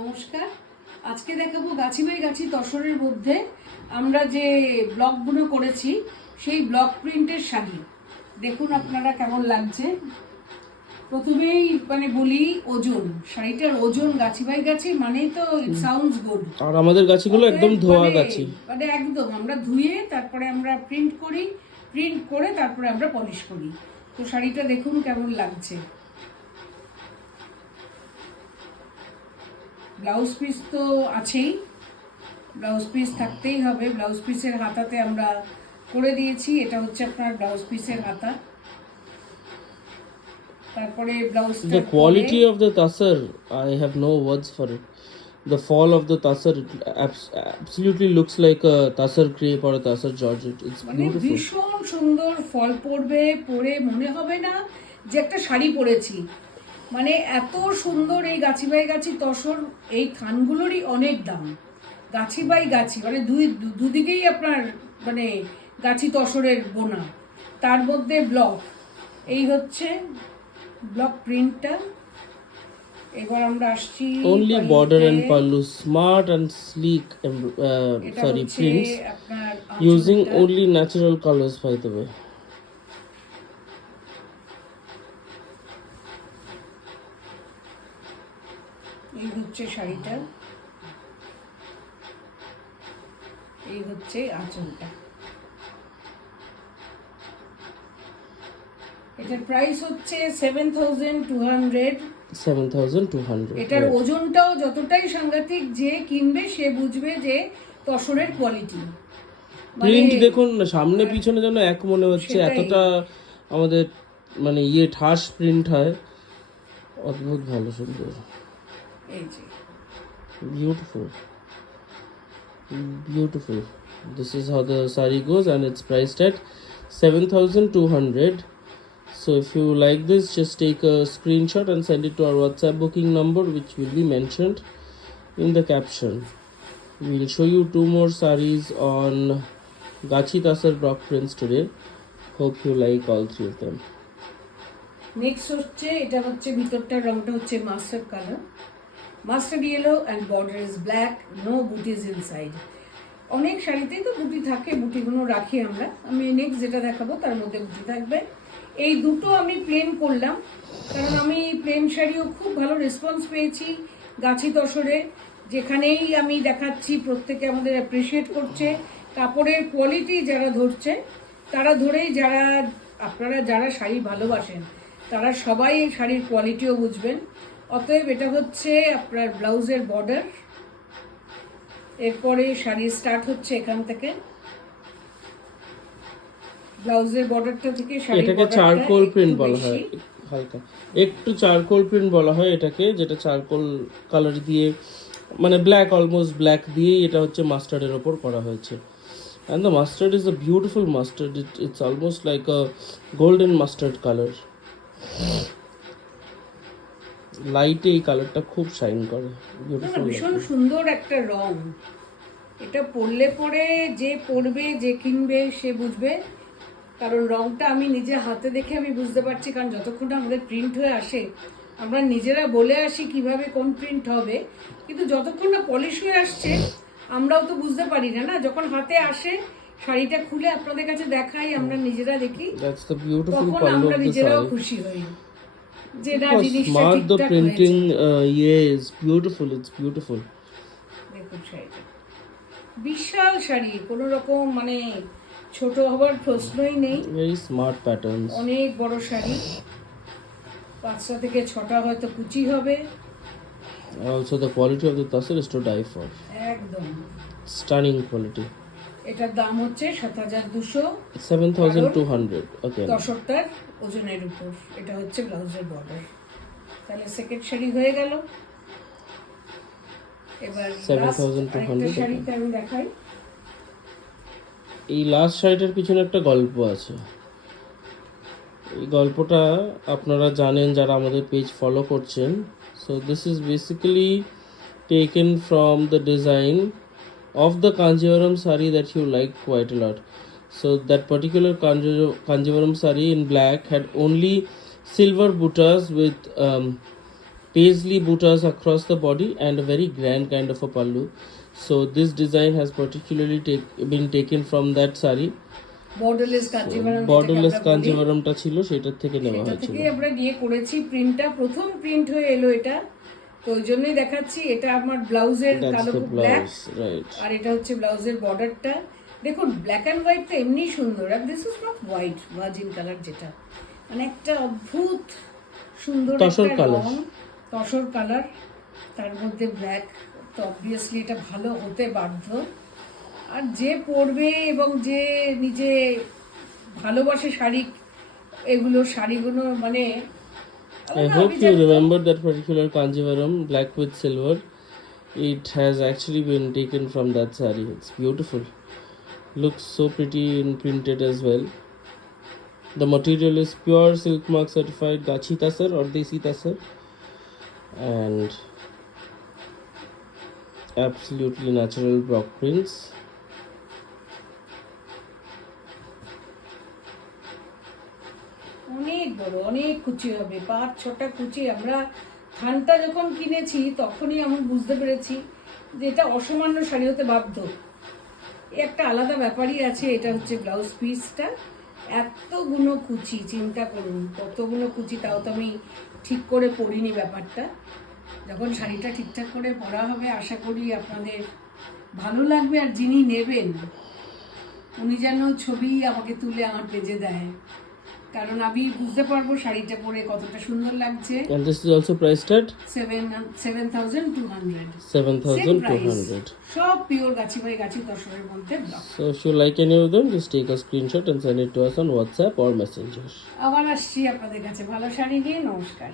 নমস্কার। আজকে দেখাবো গাছি বাই গাছি তসরের মধ্যে আমরা যে ব্লকগুলো করেছি সেই ব্লক প্রিন্টের শাড়ি। দেখুন আপনারা কেমন লাগছে। প্রথমেই বলি ওজন, শাড়িটার ওজন গাছি বাই গাছি মানেই তো ইট সাউন্ডস গুড। আর আমাদের গাছিগুলো একদম ধোয়া গাছি, একদম আমরা ধুয়ে তারপরে আমরা প্রিন্ট করি, প্রিন্ট করে তারপরে আমরা পলিশ করি। তো শাড়িটা দেখুন কেমন লাগছে। ব্লাউজ পিস তো আছেই, ব্লাউজ পিস থাকতেই হবে। ব্লাউজ পিসের হাতাতে আমরা করে দিয়েছি, এটা হচ্ছে আপনার ব্লাউজ পিসের হাতা। তারপরে ব্লাউজটা the quality of the tassar, I have no words for it. The fall of the tassar, it absolutely looks like a tassar crepe or a tassar georgette. It's beautiful. ভীষণ সুন্দর ফল পড়বে, পরে মনে হবে না যে একটা শাড়ি পরেছি। এত সুন্দর এই গাছি বাই গাছি তসর, এই থানগুলোরই অনেক দাম। গাছি বাই গাছি দুদিকেই আপনার গাছি তসরের বোনা, তার মধ্যে ব্লক। এই হচ্ছে ব্লক প্রিন্টটা। এবার আমরা আসছি only border and pallu, smart and sleek prints using only natural colors, by the way. এই হচ্ছে শাড়িটা, এই হচ্ছে আঁচলটা। এটার প্রাইস হচ্ছে 7,200। 7,200. এটার ওজনটাও যতটাই সাংঘাতিক, যে কিনবে সে বুঝবে যে তসরের কোয়ালিটি। প্রিন্ট দেখুন সামনে পিছনে যেন এক মনে হচ্ছে, এতটা আমাদের ঠাস প্রিন্ট হয়, অদ্ভুত ভালো সুন্দর। এই যে beautiful. This is how the saree goes and it's priced at 7,200. So if you like this, just take a screenshot and send it to our WhatsApp booking number, which will be mentioned in the caption. We'll show you two more sarees on Gachi Tasar block prints today. Hope you like all three of them. Next হচ্ছে, এটা হচ্ছে ভিতরটার রংটা হচ্ছে mustard colour, mustard yellow and border is black, no butis inside. অনেক শাড়িতেই তো বুটি থাকে, বুটিগুলো রাখি আমরা। আমি নেক্সট যেটা দেখাবো তার মধ্যে বুটি থাকবে। এই দুটো আমি প্লেন করলাম, কারণ আমি প্লেন শাড়িও খুব ভালো রেসপন্স পেয়েছি গাছি তসরে। যেখানেই আমি দেখাচ্ছি প্রত্যেকে আমাদের অ্যাপ্রিসিয়েট করছে। কাপড়ের কোয়ালিটি যারা ধরছে, তারা ধরেই আপনারা যারা শাড়ি ভালোবাসেন তারা সবাই এই শাড়ির কোয়ালিটিও বুঝবেন। অতএব এটা হচ্ছে আপনার ব্লাউজের বর্ডার। এরপরে শাড়ি স্টার্ট হচ্ছে এখান থেকে, ব্লাউজের বর্ডারটা থেকে এটাকে চারকোল প্রিন্ট বলা হয়, হালকা একটু চারকোল প্রিন্ট বলা হয় এটাকে, যেটা চারকোল কালার দিয়ে ব্ল্যাক, অলমোস্ট ব্ল্যাক দিয়ে এটা হচ্ছে মাস্টার্ডের ওপর করা হয়েছে। And the mustard is a beautiful mustard. It's almost like a golden mustard color. লাইটে এই কালারটা খুব শাইন করে, ভীষণ সুন্দর একটা রং। এটা পরলে পরে যে পরবে, যে কিনবে সে বুঝবে, কারণ রংটা আমি নিজে হাতে দেখে আমি বুঝতে পারছি। কারণ যতক্ষণ আমাদের প্রিন্ট হয়ে আসে আমরা নিজেরা বলে আসি কিভাবে কোন প্রিন্ট হবে, কিন্তু যতক্ষণ না পলিশ হয়ে আসছে আমরাও তো বুঝতে পারি না। যখন হাতে আসে, শাড়িটা খুলে আপনাদের কাছে দেখাই, আমরা নিজেরা দেখি, তখন আমরা নিজেরাও খুশি হই যে না, জিনিসটা ঠিকঠাক হয়েছে। Yes, beautiful. It's beautiful. দেখুন শাড়িটা বিশাল শাড়ি, কোনো রকম ছোট হবার প্রশ্নই নেই। Very smart patterns. অনেক বড় শাড়ি, 5টা থেকে 6টা হয়তো কুচি হবে। Also the quality of the tassar is to die for. একদম Stunning quality. এটার দাম হচ্ছে 7,200। 7,200. Okay. তসরটার ওজনের উপর। এটা হচ্ছে ব্লাউজের বর্ডার। তাহলে সেকেন্ড শাড়ি হয়ে গেল। এবার 7,200 শাড়িটা আমি দেখাই। এই লাস্ট শাড়িটার পিছনে একটা গল্প আছে। এই গল্পটা আপনারা জানেন যারা আমাদের পেজ ফলো করছেন। So this is basically taken from the design of the Kanjivaram saree that you like quite a lot. So that particular Kanjivaram saree in black had only silver buttas with paisley buttas across the body and a very grand kind of a pallu. So this design has particularly been taken from that saree. Borderless Kanjivaram borderless কাঞ্জিভারামটা ছিল সেটার থেকে নেওয়া সেটা হয়েছিল। থেকে আমরা নিয়ে করেছি। প্রিন্টটা প্রথম প্রিন্ট হয়ে এলো এটা, তো ওই জন্যই দেখাচ্ছি। এটা আমার ব্লাউজের That's কালো the ব্ল্যাক, blouse, right? আর এটা হচ্ছে ব্লাউজের বর্ডারটা। দেখুন ব্ল্যাক অ্যান্ড হোয়াইট তো এমনি সুন্দর, আর this is not white, virgin colour, যেটা মানে একটা অদ্ভুত সুন্দর তসর একটা colour। রং, তসর কালার, তার মধ্যে ব্ল্যাক, তো অবভিয়াসলি এটা ভালো হতে বাধ্য। আর যে পরবে এবং যে নিজে ভালোবাসে শাড়ি, এগুলো শাড়িগুলো মানে I hope you remember that particular Kanjivaram black with silver. It has actually been taken from that saree. It's beautiful. Looks so pretty in printed as well. The material is pure silk mark certified Gachi Tasar or Desi Tasar, and absolutely natural block prints. অনেক বড়, অনেক কুচি হবে, 5-6টা কুচি। আমরা থানটা যখন কিনেছি তখনই আমি বুঝতে পেরেছি যে এটা অসামান্য শাড়ি হতে বাধ্য। এ একটা আলাদা ব্যাপারই আছে। এটা হচ্ছে ব্লাউজ পিসটা, এতগুলো কুচি, চিন্তা করুন কতগুলো কুচি। তাও তো আমি ঠিক করে পরিনি ব্যাপারটা। যখন শাড়িটা ঠিকঠাক করে পরা হবে আশা করি আপনাদের ভালো লাগবে। আর যিনি নেবেন উনি যেন ছবি আমাকে তুলে আমার পেজে দেয়, কারণ আমি বুঝতে পারবো শাড়িটা পরে কতটা সুন্দর লাগছে। And this is also priced at 7,200 7,200. সব পিওর গাছি তসরের মধ্যে block. So if you like any of them, just take a screenshot and send it to us on WhatsApp or Messenger. আবার আসছি আপনাদের কাছে ভালো শাড়ি নিয়ে। নমস্কার।